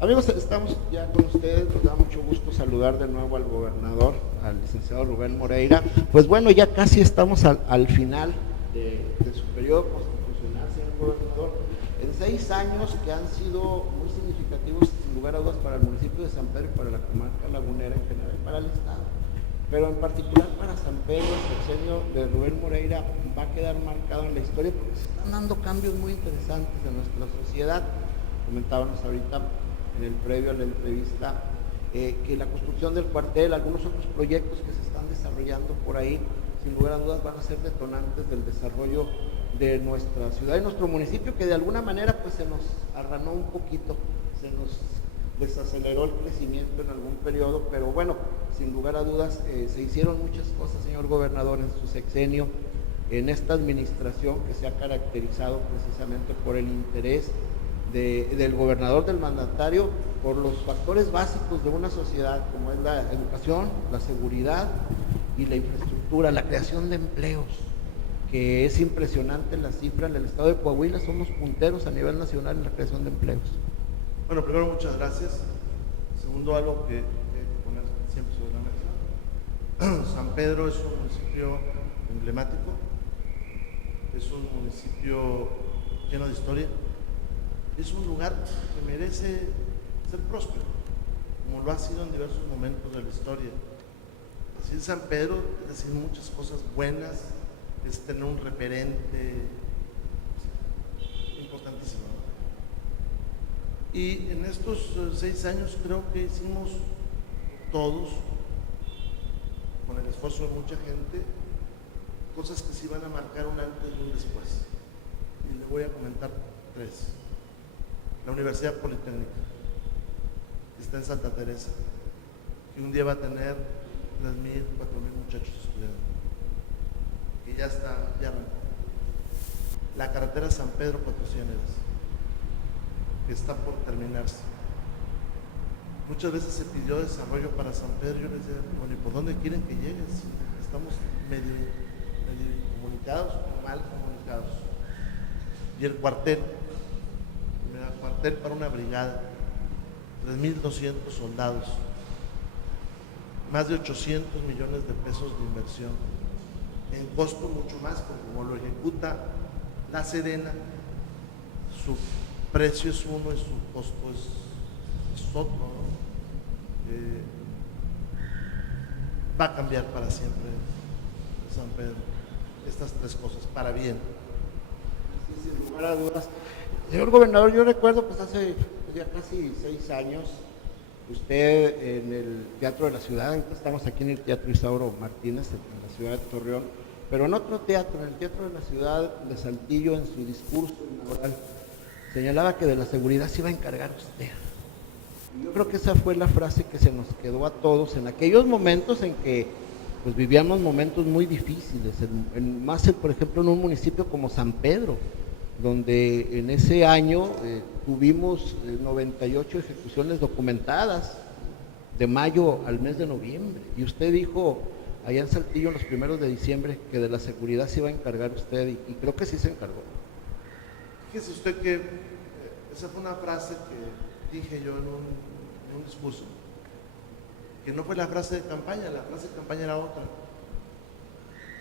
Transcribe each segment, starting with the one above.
Amigos, estamos ya con ustedes, nos da mucho gusto saludar de nuevo al gobernador, al licenciado Rubén Moreira. Pues bueno, ya casi estamos al final de su periodo constitucional, señor gobernador. En 6 años que han sido muy significativos, sin lugar a dudas, para el municipio de San Pedro y para la comarca lagunera en general y para el estado. Pero en particular para San Pedro, el sexenio de Rubén Moreira va a quedar marcado en la historia porque se están dando cambios muy interesantes en nuestra sociedad. Comentábamos ahorita en el previo a la entrevista, que la construcción del cuartel, algunos otros proyectos que se están desarrollando por ahí, sin lugar a dudas van a ser detonantes del desarrollo de nuestra ciudad y nuestro municipio, que de alguna manera pues se nos arranó un poquito, se nos desaceleró el crecimiento en algún periodo, pero bueno, sin lugar a dudas se hicieron muchas cosas, señor gobernador, en su sexenio, en esta administración que se ha caracterizado precisamente por el interés del gobernador, del mandatario, por los factores básicos de una sociedad como es la educación, la seguridad y la infraestructura, la creación de empleos, que es impresionante la cifra. En el estado de Coahuila somos punteros a nivel nacional en la creación de empleos. Bueno, primero muchas gracias. Segundo, algo que hay que poner siempre sobre la mesa. San Pedro es un municipio emblemático, es un municipio lleno de historia, es un lugar que merece ser próspero, como lo ha sido en diversos momentos de la historia. Decir San Pedro es decir muchas cosas buenas, es tener un referente importantísimo. Y en estos 6 años creo que hicimos todos, con el esfuerzo de mucha gente, cosas que sí van a marcar un antes y un después. Y le voy a comentar 3. La Universidad Politécnica, que está en Santa Teresa, que un día va a tener 3,000, 4,000 muchachos estudiando, que ya arrancó. La carretera San Pedro Cuatro Ciénegas, que está por terminarse. Muchas veces se pidió desarrollo para San Pedro, yo les decía, bueno, ¿y por dónde quieren que llegues? Estamos medio comunicados o mal comunicados. Y el cuartel para una brigada, 3,200 soldados, más de 800 millones de pesos de inversión, en costo mucho más, porque como lo ejecuta La Serena, su precio es uno y su costo es otro, ¿no? Va a cambiar para siempre San Pedro, estas 3 cosas, para bien. Sí, sin lugar a dudas. Señor gobernador, yo recuerdo pues hace ya casi 6 años, usted en el Teatro de la Ciudad, estamos aquí en el Teatro Isauro Martínez, en la ciudad de Torreón, pero en otro teatro, en el Teatro de la Ciudad de Saltillo, en su discurso inaugural, señalaba que de la seguridad se iba a encargar usted. Y yo creo que esa fue la frase que se nos quedó a todos en aquellos momentos en que pues vivíamos momentos muy difíciles, más por ejemplo en un municipio como San Pedro, donde en ese año tuvimos 98 ejecuciones documentadas, de mayo al mes de noviembre, y usted dijo allá en Saltillo en los primeros de diciembre que de la seguridad se iba a encargar usted, y creo que sí se encargó. Fíjese usted que esa fue una frase que dije yo en un discurso, que no fue la frase de campaña, la frase de campaña era otra.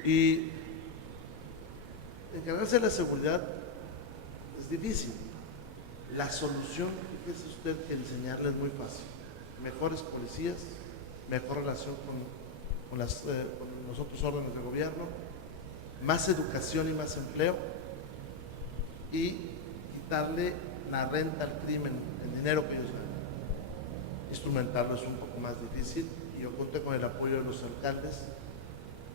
Y encargarse de la seguridad es difícil. La solución, fíjese usted, que enseñarle es muy fácil. Mejores policías, mejor relación con los otros órdenes de gobierno, más educación y más empleo, y quitarle la renta al crimen, el dinero que ellos ganan. Instrumentarlo es un poco más difícil, y yo conté con el apoyo de los alcaldes,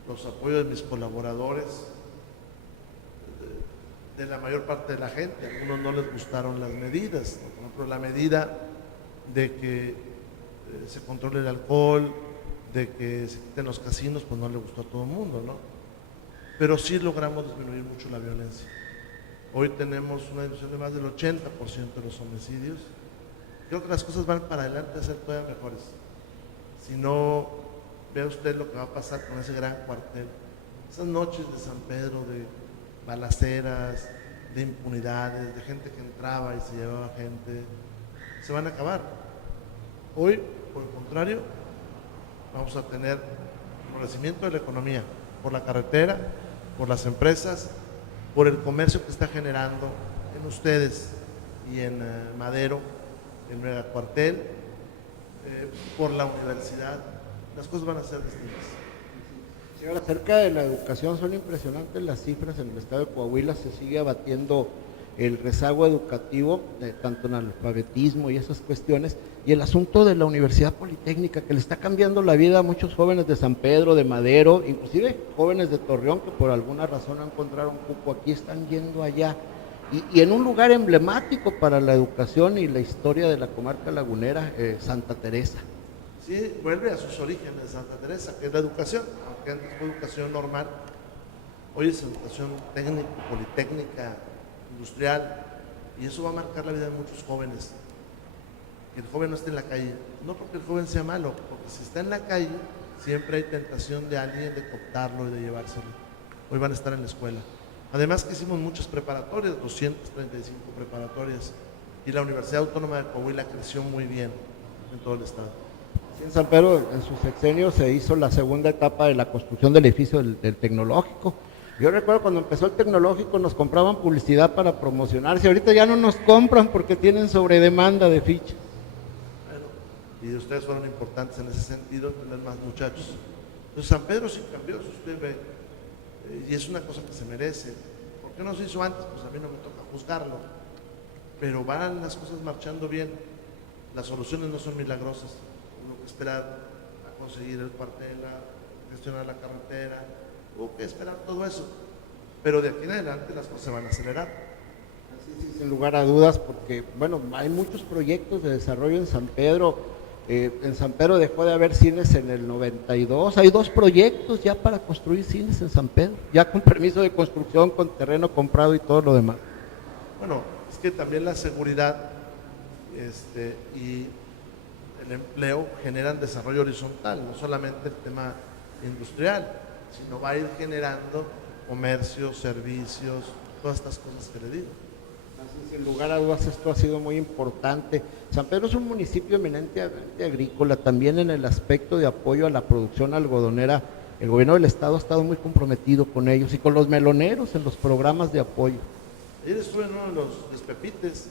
los apoyos de mis colaboradores, de la mayor parte de la gente. A algunos no les gustaron las medidas, por ejemplo la medida de que se controle el alcohol, de que se quiten los casinos, pues no le gustó a todo el mundo, ¿no? Pero sí logramos disminuir mucho la violencia. Hoy tenemos una disminución de más del 80% de los homicidios. Creo que las cosas van para adelante a ser todavía mejores. Si no, vea usted lo que va a pasar con ese gran cuartel. Esas noches de San Pedro de balaceras, de impunidades, de gente que entraba y se llevaba gente, se van a acabar. Hoy, por el contrario, vamos a tener florecimiento de la economía, por la carretera, por las empresas, por el comercio que está generando en ustedes y en Madero, en Nueva Cuartel, por la universidad. Las cosas van a ser distintas. Sí, ahora, acerca de la educación, son impresionantes las cifras en el estado de Coahuila. Se sigue abatiendo el rezago educativo, tanto en analfabetismo y esas cuestiones, y el asunto de la Universidad Politécnica, que le está cambiando la vida a muchos jóvenes de San Pedro, de Madero, inclusive jóvenes de Torreón, que por alguna razón no encontraron cupo aquí, están yendo allá, y en un lugar emblemático para la educación y la historia de la comarca lagunera, Santa Teresa. Sí, vuelve a sus orígenes Santa Teresa, que es la educación, aunque antes fue educación normal, hoy es educación técnica, politécnica, industrial, y eso va a marcar la vida de muchos jóvenes. Que el joven no esté en la calle, no porque el joven sea malo, porque si está en la calle siempre hay tentación de alguien de cooptarlo y de llevárselo. Hoy van a estar en la escuela. Además que hicimos muchas preparatorias, 235 preparatorias, y la Universidad Autónoma de Coahuila creció muy bien en todo el estado. Sí, en San Pedro, en su sexenio, se hizo la segunda etapa de la construcción del edificio del tecnológico. Yo recuerdo cuando empezó el tecnológico nos compraban publicidad para promocionarse, ahorita ya no nos compran porque tienen sobredemanda de fichas. Bueno, y ustedes fueron importantes en ese sentido, tener más muchachos. Entonces San Pedro sí cambió, si usted ve, y es una cosa que se merece. ¿Por qué no se hizo antes? Pues a mí no me toca juzgarlo, pero van las cosas marchando bien, las soluciones no son milagrosas, uno que esperar a conseguir el cuartel, a gestionar la carretera, hubo que esperar todo eso, pero de aquí en adelante las cosas se van a acelerar. Sí, sin lugar a dudas, porque bueno, hay muchos proyectos de desarrollo en San Pedro. En San Pedro dejó de haber cines en el 92, hay 2 proyectos ya para construir cines en San Pedro, ya con permiso de construcción, con terreno comprado y todo lo demás. Bueno, es que también la seguridad y el empleo generan desarrollo horizontal, no solamente el tema industrial, sino va a ir generando comercio, servicios, todas estas cosas que le digo. Así, sin lugar a dudas, esto ha sido muy importante. San Pedro es un municipio eminentemente agrícola, también en el aspecto de apoyo a la producción algodonera. El gobierno del estado ha estado muy comprometido con ellos y con los meloneros en los programas de apoyo. Ayer estuve en uno de los despepites,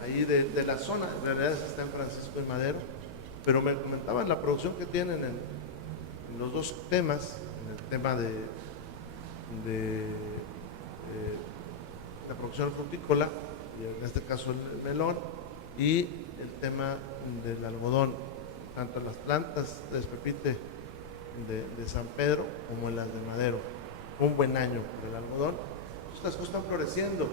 ahí de la zona, en realidad está en Francisco y Madero, pero me comentaban la producción que tienen en los 2 temas, en el tema de la producción frutícola, y en este caso el melón, y el tema del algodón, tanto en las plantas de despepite de San Pedro como en las de Madero. Fue un buen año para el algodón. Estas cosas están floreciendo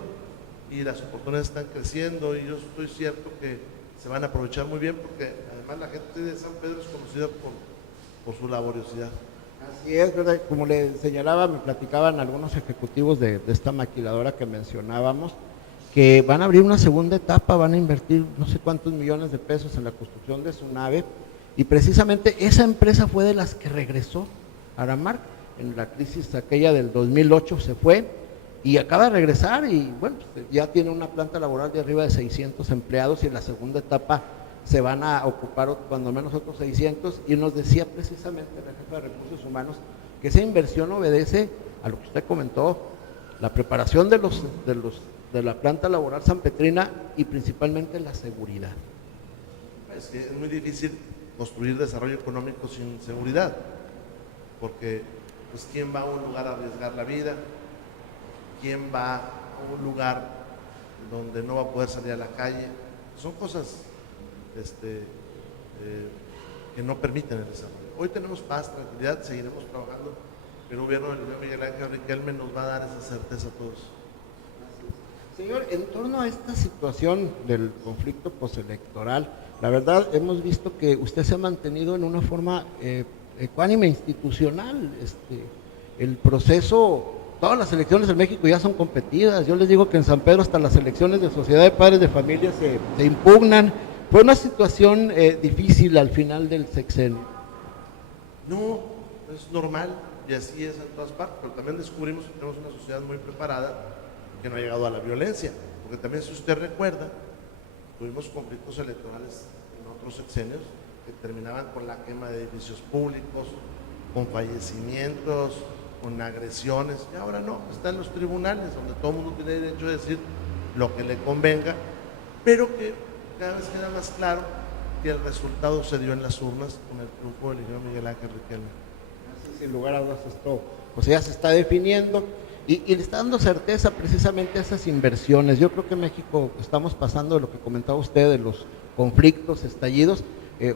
y las oportunidades están creciendo, y yo estoy cierto que se van a aprovechar muy bien, porque además la gente de San Pedro es conocida por su laboriosidad. Así es, ¿verdad? Como le señalaba, me platicaban algunos ejecutivos de esta maquiladora que mencionábamos, que van a abrir una segunda etapa, van a invertir no sé cuántos millones de pesos en la construcción de su nave, y precisamente esa empresa fue de las que regresó a Aramark. En la crisis aquella del 2008 se fue y acaba de regresar, y bueno, ya tiene una planta laboral de arriba de 600 empleados, y en la segunda etapa se van a ocupar cuando menos otros 600, y nos decía precisamente la jefa de Recursos Humanos que esa inversión obedece a lo que usted comentó, la preparación de la planta laboral sanpetrina y principalmente la seguridad. Es que es muy difícil construir desarrollo económico sin seguridad, porque pues ¿quién va a un lugar a arriesgar la vida? ¿Quién va a un lugar donde no va a poder salir a la calle? Son cosas que no permiten el desarrollo. Hoy tenemos paz, tranquilidad, seguiremos trabajando. El gobierno del señor Miguel Ángel Riquelme nos va a dar esa certeza a todos. Señor, en torno a esta situación del conflicto postelectoral, la verdad hemos visto que usted se ha mantenido en una forma ecuánime institucional. El proceso, todas las elecciones en México ya son competidas. Yo les digo que en San Pedro hasta las elecciones de Sociedad de Padres de Familia se impugnan. Fue una situación difícil al final del sexenio. No, es normal y así es en todas partes, pero también descubrimos que tenemos una sociedad muy preparada que no ha llegado a la violencia, porque también si usted recuerda, tuvimos conflictos electorales en otros sexenios que terminaban con la quema de edificios públicos, con fallecimientos, con agresiones, y ahora no, está en los tribunales, donde todo el mundo tiene derecho a decir lo que le convenga, pero que cada vez queda más claro que el resultado se dio en las urnas con el triunfo del ingeniero Miguel Ángel Riquelme. Así, sin lugar a dudas, esto pues ya se está definiendo y le está dando certeza precisamente a esas inversiones. Yo creo que en México estamos pasando de lo que comentaba usted, de los conflictos, estallidos.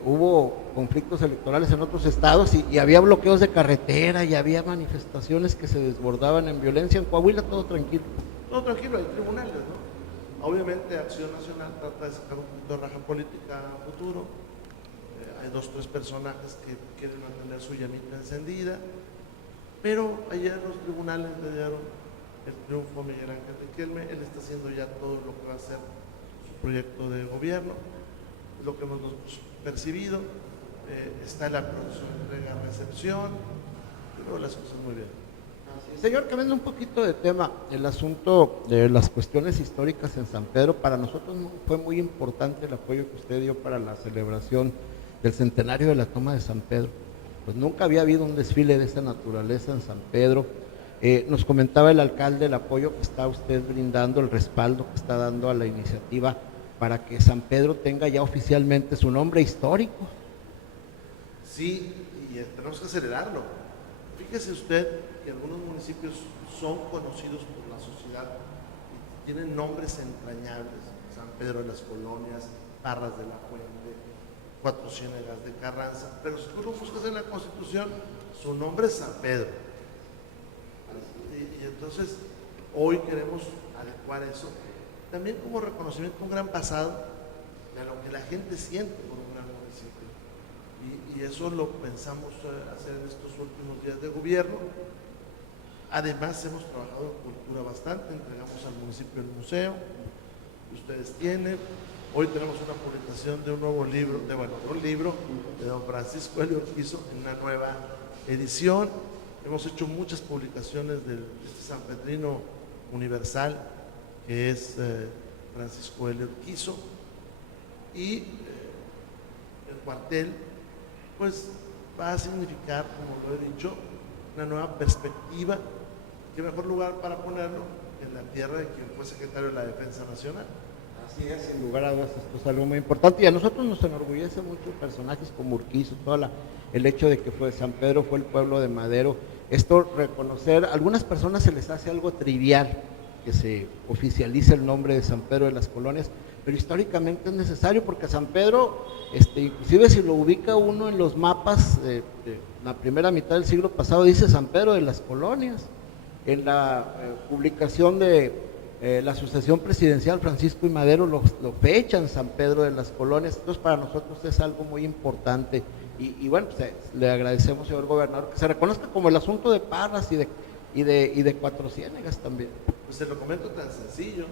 Hubo conflictos electorales en otros estados y había bloqueos de carretera y había manifestaciones que se desbordaban en violencia. En Coahuila todo tranquilo. Todo tranquilo, hay tribunales, ¿no? Obviamente Acción Nacional trata de sacar un poquito de raja política a futuro. Hay 2 o 3 personajes que quieren mantener su llamita encendida, pero ayer los tribunales le dieron el triunfo a Miguel Ángel Riquelme. Él está haciendo ya todo lo que va a ser su proyecto de gobierno, lo que hemos percibido. Está en la producción, entrega, recepción, pero las cosas muy bien. Señor, cambiando un poquito de tema, el asunto de las cuestiones históricas en San Pedro, para nosotros fue muy importante el apoyo que usted dio para la celebración del centenario de la toma de San Pedro. Pues nunca había habido un desfile de esta naturaleza en San Pedro. Nos comentaba el alcalde el apoyo que está usted brindando, el respaldo que está dando a la iniciativa para que San Pedro tenga ya oficialmente su nombre histórico. Sí, y tenemos que acelerarlo. Fíjese usted que algunos municipios son conocidos por la sociedad y tienen nombres entrañables: San Pedro de las Colonias, Parras de la Fuente, Cuatro Ciénegas de Carranza, pero si tú lo buscas en la Constitución, su nombre es San Pedro. Y entonces hoy queremos adecuar eso también como reconocimiento a un gran pasado, de lo que la gente siente por un gran municipio. Y eso lo pensamos hacer en estos últimos días de gobierno. Además hemos trabajado en cultura bastante, entregamos al municipio el museo que ustedes tienen. Hoy tenemos una publicación de un nuevo libro, de un libro de don Francisco Elio Urquizo en una nueva edición. Hemos hecho muchas publicaciones de este sanpedrino universal que es Francisco Elio Urquizo, y el cuartel pues va a significar, como lo he dicho, una nueva perspectiva. ¿Qué mejor lugar para ponerlo en la tierra de quien fue secretario de la Defensa Nacional? Así es, sin lugar a dudas, esto es algo muy importante y a nosotros nos enorgullece mucho personajes como Urquizo, el hecho de que San Pedro fue el pueblo de Madero. Esto, reconocer, a algunas personas se les hace algo trivial que se oficialice el nombre de San Pedro de las Colonias, pero históricamente es necesario porque San Pedro, inclusive si lo ubica uno en los mapas de la primera mitad del siglo pasado, dice San Pedro de las Colonias. En la publicación de la Asociación Presidencial Francisco y Madero lo fechan San Pedro de las Colonias. Entonces para nosotros es algo muy importante y bueno, pues, le agradecemos, señor gobernador, que se reconozca como el asunto de Parras y de Cuatro Ciénegas también. Pues se lo comento tan sencillo,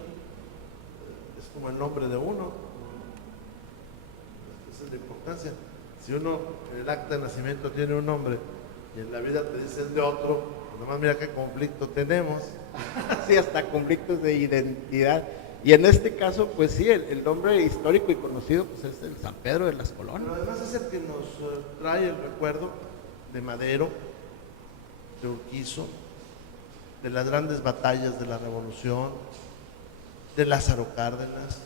es como el nombre de uno, esa es la importancia. Si uno en el acta de nacimiento tiene un nombre y en la vida te dicen de otro, pues nomás mira qué conflicto tenemos. Sí, hasta conflictos de identidad. Y en este caso, pues sí, el nombre histórico y conocido pues es el San Pedro de las Colonias. Pero además es el que nos trae el recuerdo de Madero, de Urquizo, de las grandes batallas de la Revolución, de Lázaro Cárdenas.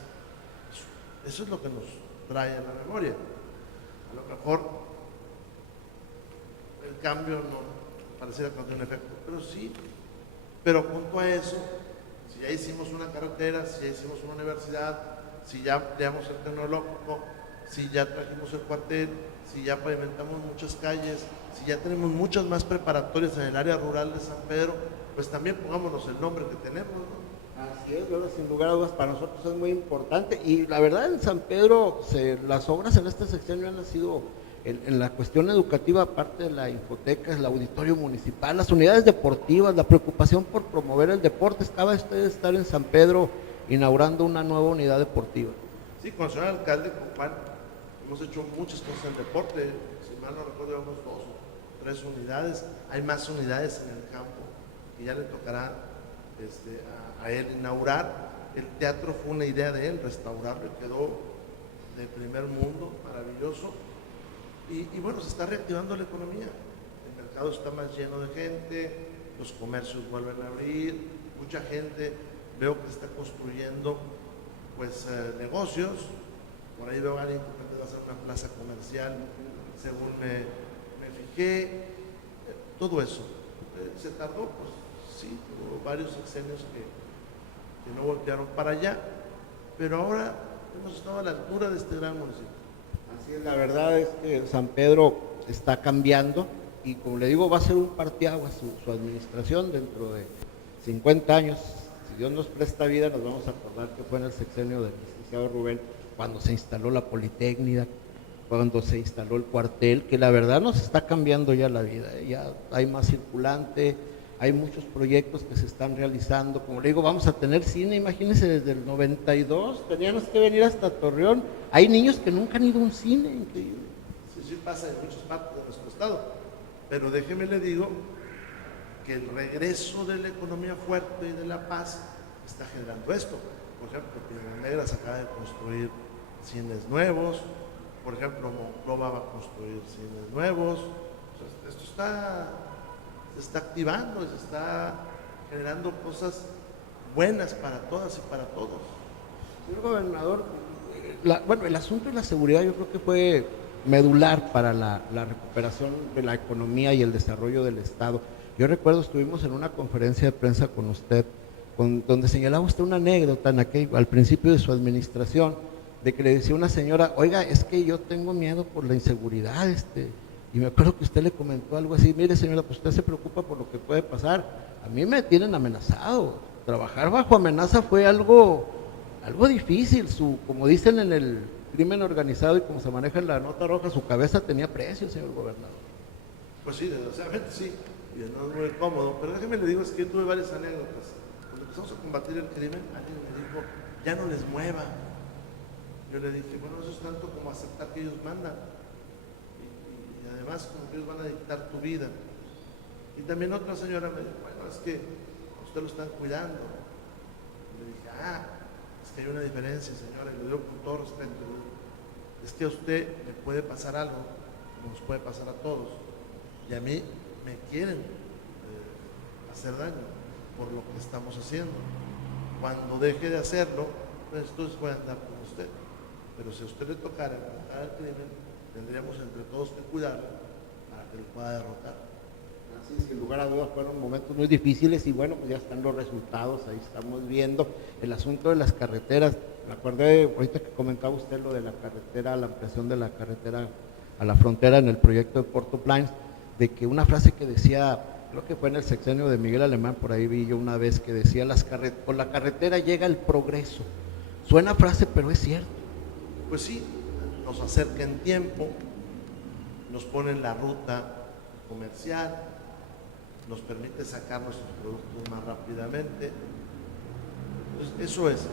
Eso es lo que nos trae a la memoria. A lo mejor el cambio no pareciera que no tiene un efecto, pero sí. Pero junto a eso, si ya hicimos una carretera, si ya hicimos una universidad, si ya ampliamos el tecnológico, si ya trajimos el cuartel, si ya pavimentamos muchas calles, si ya tenemos muchas más preparatorias en el área rural de San Pedro, pues también pongámonos el nombre que tenemos, ¿no? Así es, ¿verdad? Sin lugar a dudas para nosotros es muy importante y la verdad en San Pedro las obras en este sexenio han sido en la cuestión educativa, aparte de la infoteca, el auditorio municipal, las unidades deportivas, la preocupación por promover el deporte. Estaba usted de estar en San Pedro inaugurando una nueva unidad deportiva. Sí, con el señor alcalde, con Juan, hemos hecho muchas cosas en deporte. Si mal no recuerdo, unos 2 o 3 unidades. Hay más unidades en el campo que ya le tocará a él inaugurar. el teatro fue una idea de él, restaurarlo, y quedó de primer mundo, maravilloso. Y bueno, se está reactivando la economía, el mercado está más lleno de gente, los comercios vuelven a abrir, mucha gente veo que está construyendo pues negocios, por ahí veo a alguien que pretende hacer una plaza comercial, según me fijé, todo eso. Se tardó, pues sí, hubo varios sexenios que no voltearon para allá, pero ahora hemos estado a la altura de este gran municipio. Así es, la verdad es que San Pedro está cambiando y como le digo, va a ser un parteaguas su administración dentro de 50 años. Si Dios nos presta vida, nos vamos a acordar que fue en el sexenio del licenciado Rubén, cuando se instaló la Politécnica, cuando se instaló el cuartel, que la verdad nos está cambiando ya la vida, ya hay más circulante, hay muchos proyectos que se están realizando, como le digo, vamos a tener cine, imagínense, desde el 92, teníamos que venir hasta Torreón, hay niños que nunca han ido a un cine, increíble. Sí pasa en muchas partes de nuestro estado, pero déjeme le digo que el regreso de la economía fuerte y de la paz está generando esto. Por ejemplo, Piedras Negras acaba de construir cines nuevos, por ejemplo, Monclova va a construir cines nuevos. O sea, esto se está activando y se está generando cosas buenas para todas y para todos. Señor gobernador, bueno, el asunto de la seguridad yo creo que fue medular para la recuperación de la economía y el desarrollo del Estado. Yo recuerdo, estuvimos en una conferencia de prensa con usted, donde señalaba usted una anécdota al principio de su administración, de que le decía una señora, oiga, es que yo tengo miedo por la inseguridad, y me acuerdo que usted le comentó algo así, mire señora, pues usted se preocupa por lo que puede pasar, a mí me tienen amenazado, trabajar bajo amenaza fue algo difícil, como dicen en el crimen organizado y como se maneja en la nota roja, su cabeza tenía precio, señor gobernador. Pues sí, desgraciadamente sí, y no es muy cómodo, pero déjeme le digo, es que yo tuve varias anécdotas. Cuando empezamos a combatir el crimen, alguien me dijo, ya no les mueva. Yo le dije, bueno, eso es tanto como aceptar que ellos mandan. Y además, como que ellos van a dictar tu vida. Y también otra señora me dijo, bueno, es que usted lo están cuidando. Y le dije, es que hay una diferencia, señora, y lo digo con todo respeto. Es que a usted le puede pasar algo, como nos puede pasar a todos. Y a mí me quieren hacer daño por lo que estamos haciendo. Cuando deje de hacerlo, pues entonces voy a andar con usted. Pero si a usted le tocara enfrentar al crimen, tendríamos entre todos que cuidarlo para que lo pueda derrotar. Así, sin lugar a dudas, fueron momentos muy difíciles y bueno, pues ya están los resultados, ahí estamos viendo el asunto de las carreteras. Me acordé ahorita que comentaba usted lo de la carretera, la ampliación de la carretera a la frontera en el proyecto de Porto Plains, de que una frase que decía, creo que fue en el sexenio de Miguel Alemán, por ahí vi yo una vez que decía, con la carretera llega el progreso. Suena frase, pero es cierto. Pues sí, nos acerca en tiempo, nos pone en la ruta comercial, nos permite sacar nuestros productos más rápidamente. Entonces, eso es.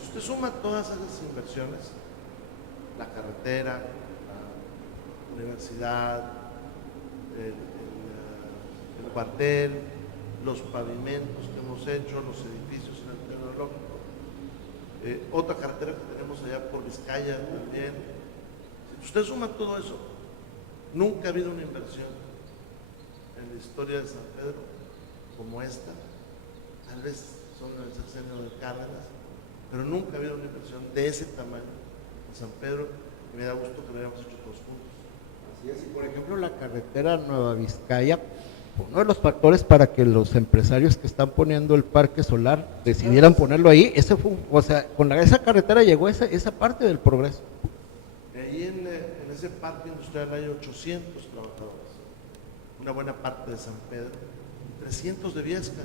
Si usted suma todas esas inversiones, la carretera, la universidad, el cuartel, los pavimentos que hemos hecho, los edificios en el tecnológico, otra carretera que tenemos allá por Vizcaya también. Si usted suma todo eso, nunca ha habido una inversión en la historia de San Pedro como esta, tal vez son el sexenio de Cárdenas, pero nunca ha habido una inversión de ese tamaño en San Pedro, y me da gusto que lo hayamos hecho todos juntos. Así es, y por ejemplo la carretera Nueva Vizcaya, uno de los factores para que los empresarios que están poniendo el parque solar decidieran ponerlo ahí, ese fue, o sea, esa carretera llegó esa parte del progreso. Ahí en ese parque industrial hay 800 trabajadores, una buena parte de San Pedro, 300 de Viesca.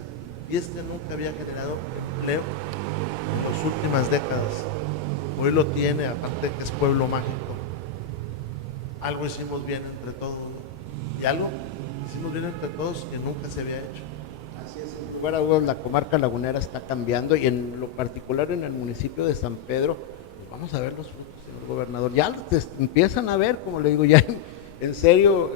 Viesca nunca había generado empleo en las últimas décadas, hoy lo tiene, aparte de que es pueblo mágico. Algo hicimos bien entre todos, ¿no? Y algo hicimos bien entre todos que nunca se había hecho. Así es, sin lugar a dudas, la comarca lagunera está cambiando y en lo particular en el municipio de San Pedro, pues vamos a ver los frutos, señor gobernador. Ya empiezan a ver, como le digo, ya en serio,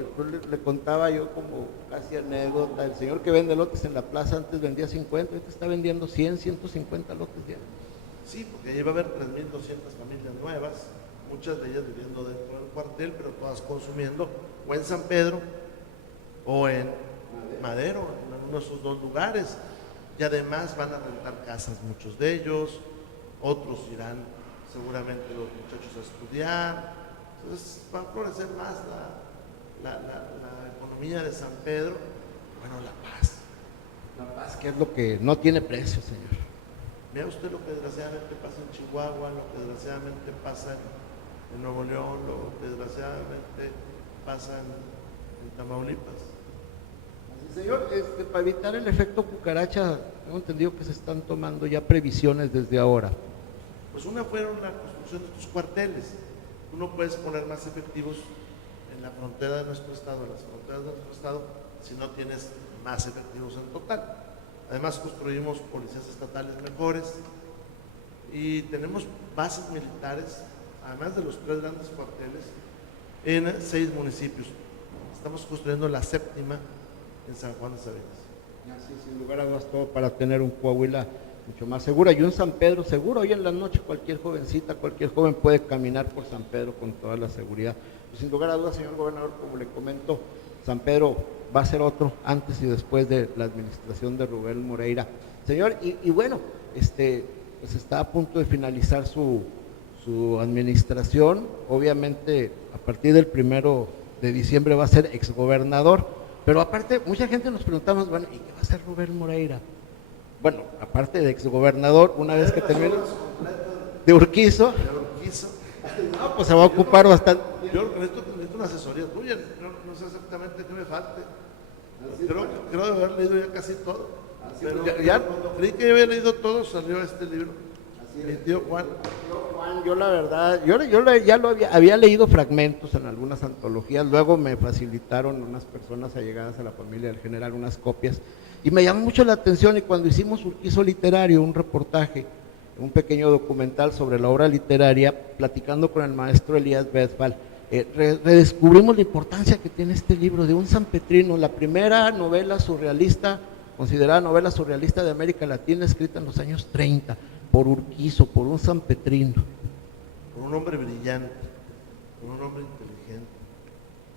le contaba yo como casi anécdota, el señor que vende lotes en la plaza antes vendía 50, ahorita está vendiendo 100, 150 lotes ya. Sí, porque ahí va a haber 3.200 familias nuevas, muchas de ellas viviendo dentro del cuartel, pero todas consumiendo o en San Pedro o en Madero, en uno de esos dos lugares. Y además van a rentar casas muchos de ellos, otros irán seguramente los muchachos a estudiar. Entonces va a florecer más la economía de San Pedro. Bueno, la paz. La paz, que es lo que no tiene precio, señor. Vea usted lo que desgraciadamente pasa en Chihuahua, lo que desgraciadamente pasa en Nuevo León, lo que desgraciadamente pasa en Tamaulipas. Así, señor, para evitar el efecto cucaracha, tengo entendido que se están tomando ya previsiones desde ahora. Pues una fueron la construcción de estos cuarteles. Tú no puedes poner más efectivos en la frontera de nuestro estado, en las fronteras de nuestro estado, si no tienes más efectivos en total. Además construimos policías estatales mejores y tenemos bases militares, además de los 3 grandes cuarteles, en 6 municipios. Estamos construyendo la 7ª en San Juan de Sabinas. Así, sin lugar a dudas, todo para tener un Coahuila mucho más segura y un San Pedro seguro. Hoy en la noche cualquier jovencita, cualquier joven puede caminar por San Pedro con toda la seguridad. Pues sin lugar a dudas, señor gobernador, como le comento, San Pedro va a ser otro antes y después de la administración de Rubén Moreira. Señor, y bueno, pues está a punto de finalizar su administración. Obviamente, a partir del 1 de diciembre va a ser exgobernador, pero aparte, mucha gente nos preguntamos, bueno, ¿y qué va a hacer Rubén Moreira? Bueno, aparte de exgobernador, una vez que termine de Urquizo, no, pues se va a ocupar bastante. Yo necesito una asesoría tuya, no sé exactamente qué me falte. Creo de haber leído ya casi todo. Pero cuando creí que había leído todo, salió este libro. Mi tío Juan. Yo la verdad, yo ya lo había leído fragmentos en algunas antologías, luego me facilitaron unas personas allegadas a la familia del general unas copias, y me llamó mucho la atención, y cuando hicimos Urquizo Literario, un reportaje, un pequeño documental sobre la obra literaria, platicando con el maestro Elías Bedfal, redescubrimos la importancia que tiene este libro de un sanpetrino, la primera novela surrealista, considerada novela surrealista de América Latina, escrita en los años 30, por Urquizo, por un sanpetrino. Por un hombre brillante, por un hombre inteligente,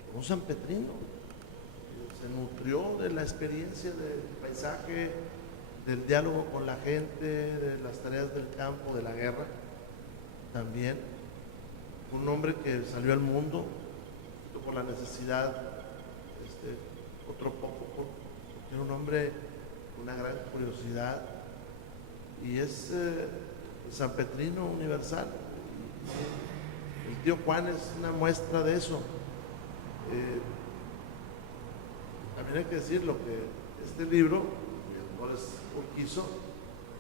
por un sanpetrino. Se nutrió de la experiencia del paisaje, del diálogo con la gente, de las tareas del campo, de la guerra, también. Un hombre que salió al mundo por la necesidad, otro poco, porque era un hombre con una gran curiosidad, y es sanpetrino universal. El tío Juan es una muestra de eso. También hay que decirlo que este libro, el autor es Urquizo,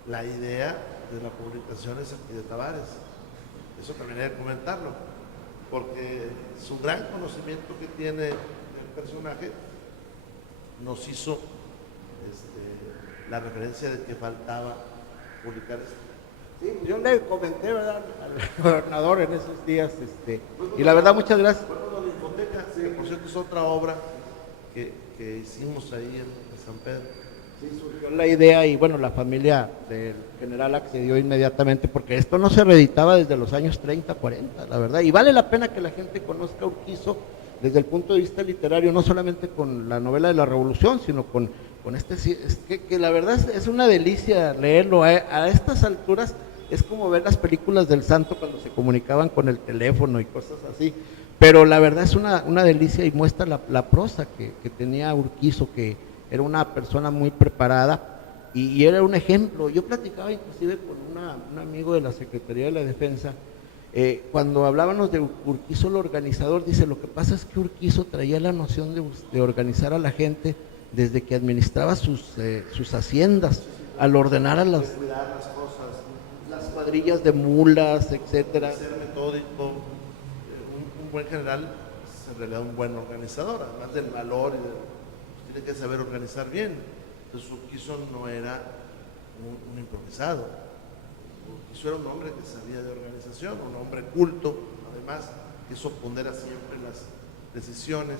la idea de la publicación es aquí de Tavares. Eso también hay que comentarlo, porque su gran conocimiento que tiene del personaje nos hizo la referencia de que faltaba publicar esto. Sí, yo le comenté, ¿verdad?, al gobernador en esos días, y la verdad, muchas gracias. Bueno, la biblioteca, que por cierto es otra obra que hicimos ahí en San Pedro. Sí, surgió la idea y bueno, la familia del general accedió inmediatamente porque esto no se reeditaba desde los años 30, 40, la verdad, y vale la pena que la gente conozca Urquizo desde el punto de vista literario, no solamente con la novela de la Revolución, sino con que la verdad es una delicia leerlo. A estas alturas es como ver las películas del Santo cuando se comunicaban con el teléfono y cosas así, pero la verdad es una delicia y muestra la prosa que tenía Urquizo, que era una persona muy preparada y era un ejemplo. Yo platicaba inclusive con un amigo de la Secretaría de la Defensa, cuando hablábamos de Urquizo el organizador, dice, lo que pasa es que Urquizo traía la noción de organizar a la gente desde que administraba sus haciendas, al ordenar a cuidar las cosas, las cuadrillas de mulas, etcétera. Ser metódico. Un buen general es en realidad un buen organizador, además del valor tiene que saber organizar bien. Entonces Urquizo no era un improvisado. Urquizo era un hombre que sabía de organización, un hombre culto, además, que eso pondera siempre las decisiones.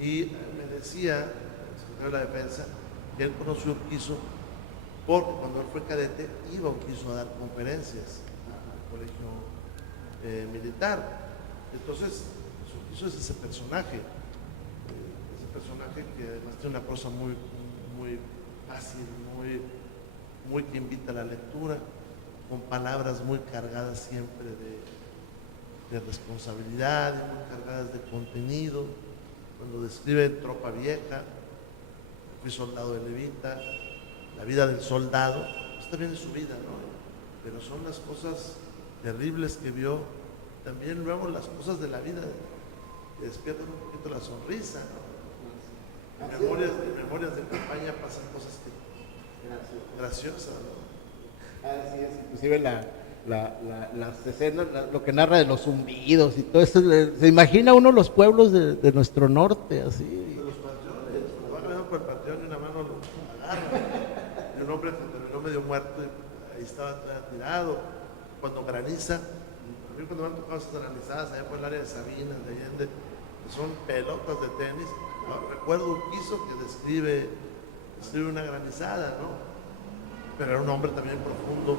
Y me decía el secretario de la Defensa que él conoció a Urquizo porque cuando él fue cadete iba a Urquizo a dar conferencias al colegio militar. Entonces, Urquizo es ese personaje que además tiene una prosa muy, muy fácil, muy que invita a la lectura, con palabras muy cargadas siempre de responsabilidad y muy cargadas de contenido. Cuando describe Tropa Vieja, fui soldado de Levita, la vida del soldado, pues también es su vida, ¿no? Pero son las cosas terribles que vio, también luego las cosas de la vida que despiertan un poquito la sonrisa, ¿no? En memorias de campaña pasan cosas graciosas, ¿no? Así es, inclusive las escenas, lo que narra de los zumbidos y todo eso, se imagina uno los pueblos de nuestro norte, así. De los panteones, cuando va caminando por el panteón y una mano lo agarra, y un hombre que terminó medio muerto, y ahí estaba tirado. Cuando graniza, a mí cuando me han tocado esas granizadas allá por el área de Sabinas, de Allende, que son pelotas de tenis, recuerdo Urquizo que describe una granizada, ¿no? Pero era un hombre también profundo.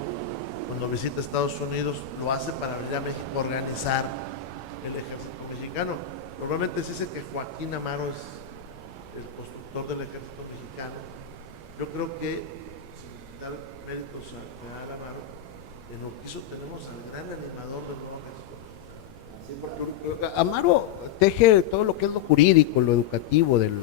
Cuando visita Estados Unidos, lo hace para venir a México a organizar el ejército mexicano. Normalmente se dice que Joaquín Amaro es el constructor del ejército mexicano. Yo creo que, sin dar méritos al general Amaro, en Urquizo tenemos al gran animador del nuevo ejército. Amaro teje todo lo que es lo jurídico, lo educativo del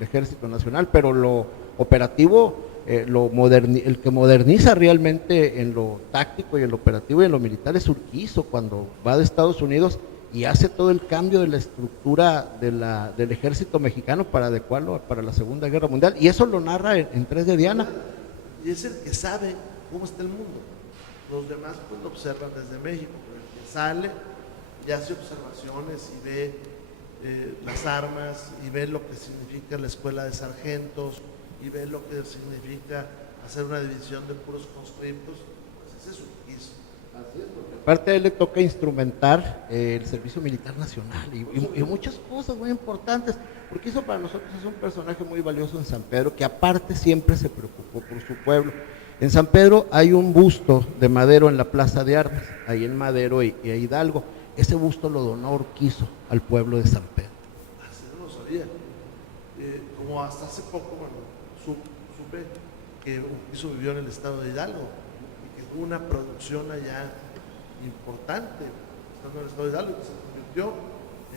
Ejército Nacional, pero lo operativo, el que moderniza realmente en lo táctico y en lo operativo y en lo militar es Urquizo, cuando va de Estados Unidos y hace todo el cambio de la estructura del Ejército Mexicano para adecuarlo para la Segunda Guerra Mundial, y eso lo narra en Tres de Diana. Y es el que sabe cómo está el mundo. Los demás pues lo observan desde México, pero el que sale y hace observaciones y ve las armas y ve lo que significa la escuela de sargentos y ve lo que significa hacer una división de puros conscriptos, pues ese es Urquizo. Así es, porque aparte a él le toca instrumentar el servicio militar nacional y muchas cosas muy importantes. Urquizo para nosotros es un personaje muy valioso en San Pedro, que aparte siempre se preocupó por su pueblo. En San Pedro hay un busto de Madero en la Plaza de Armas, ahí en Madero y a Hidalgo. Ese busto lo donó Urquizo al pueblo de San Pedro. Así no lo sabía. Como hasta hace poco, bueno, supe que Urquizo vivió en el estado de Hidalgo y que tuvo una producción allá importante, estando en el estado de Hidalgo, que se convirtió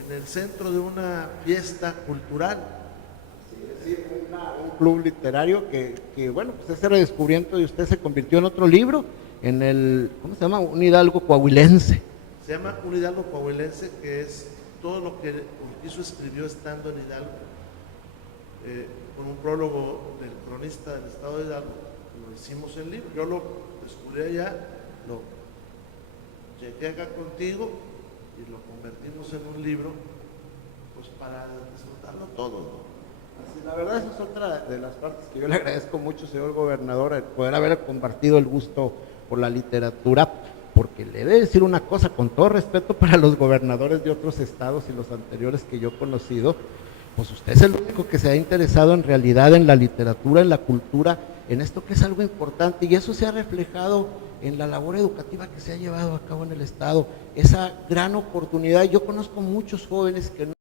en el centro de una fiesta cultural. Sí, un club literario que bueno, pues ese redescubrimiento de usted se convirtió en otro libro, en el, ¿cómo se llama? Un Hidalgo coahuilense. Se llama Un Hidalgo coahuilense, que es todo lo que Urquizo escribió estando en Hidalgo, con un prólogo del cronista del estado de Hidalgo. Lo hicimos en libro, yo lo descubrí allá, lo llegué acá contigo y lo convertimos en un libro, pues para disfrutarlo todo, ¿no? Así, la verdad, esa es otra de las partes que yo le agradezco mucho, señor gobernador, el poder haber compartido el gusto por la literatura, porque le he de decir una cosa, con todo respeto para los gobernadores de otros estados y los anteriores que yo he conocido, pues usted es el único que se ha interesado en realidad en la literatura, en la cultura, en esto que es algo importante, y eso se ha reflejado en la labor educativa que se ha llevado a cabo en el estado, esa gran oportunidad. Yo conozco muchos jóvenes que